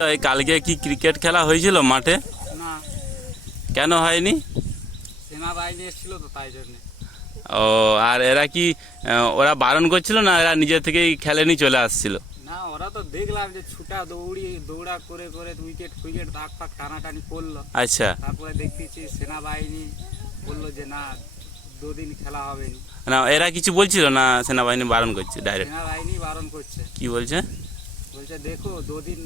এই কালকে কি ক্রিকেট খেলা হয়েছিল মাঠে? না, কেন হয়নি? সেনাবাহিনী এসেছিল তো তাই জন্য। ও, আর এরা কি ওরা বারণ করছিল না এরা নিজে থেকেই খেলেনি চলে আসছিল? না, ওরা তো দেখলাম যে দৌড়া করে করে উইকেট ফুইকেট দাগ ফাগ টানাটানি করলো। আচ্ছা, তারপরে দেখতেছি সেনাবাহিনী বললো যে না, দুদিন খেলা হবে না। না এরা কিছু বলছিল না? সেনাবাহিনী বারণ করছে ডাইরেক্ট? সেনাবাহিনী বারণ করছে, কি বলছে? বলছে দেখো 2 दिन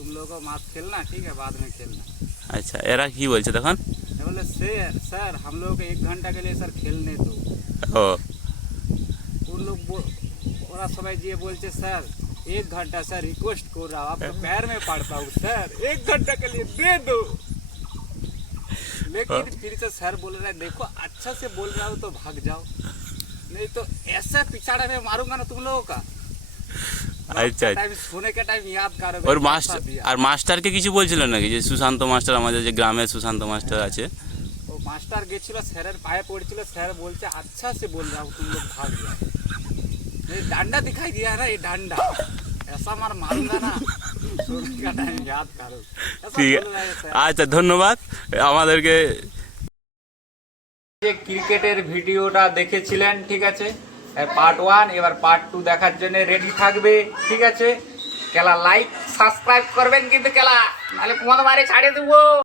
तुम लोगों को मैच खेलना, ठीक है, बाद में खेलना। আচ্ছা, এরা কি বলছে তখন? मैं बोले सर हम लोग को 1 घंटा के लिए सर खेलने दो। ও, उन लोग ওরা সবাই গিয়ে বলছে স্যার 1 घंटा सर रिक्वेस्ट कर रहा हूँ, आपके पैर में पड़ता हूँ सर, 1 घंटा के लिए दे दो। लेकिन फिर से सर बोल रहा है देखो अच्छा से बोल रहा हूँ तो भाग जाओ, नहीं तो ऐसा पिछाड़ा में मारूंगा ना तुम लोगों का। আচ্ছা। टाइम सोने के टाइम याद करो। ওর মাস্টার আর মাস্টারকে কিছু বলছিল নাকি, যে সুশান্ত মাস্টার, আমাদের যে গ্রামে সুশান্ত মাস্টার আছে? वो मास्टर গেছিল স্যারের পায়ে পড়ছিল, স্যার বলছে अच्छा से बोल रहा हूँ तुम लोग भाग जाओ। ये डंडा दिखाई दिया ना, ये डंडा ऐसा मार मारूंगा ना, सोने का टाइम याद करो, ऐसा ঠিক बोल रहा है सर। আচ্ছা, ধন্যবাদ আমাদেরকে। যে ক্রিকেটের ভিডিওটা দেখেছিলেন, ঠিক আছে, পার্ট 1, এবার পার্ট 2 দেখার জন্য রেডি থাকবে, ঠিক আছে। খেলা লাইক সাবস্ক্রাইব করবেন কিন্তু খেলা, নাহলে তোমাদের মারে ছাড়িয়ে দেবো।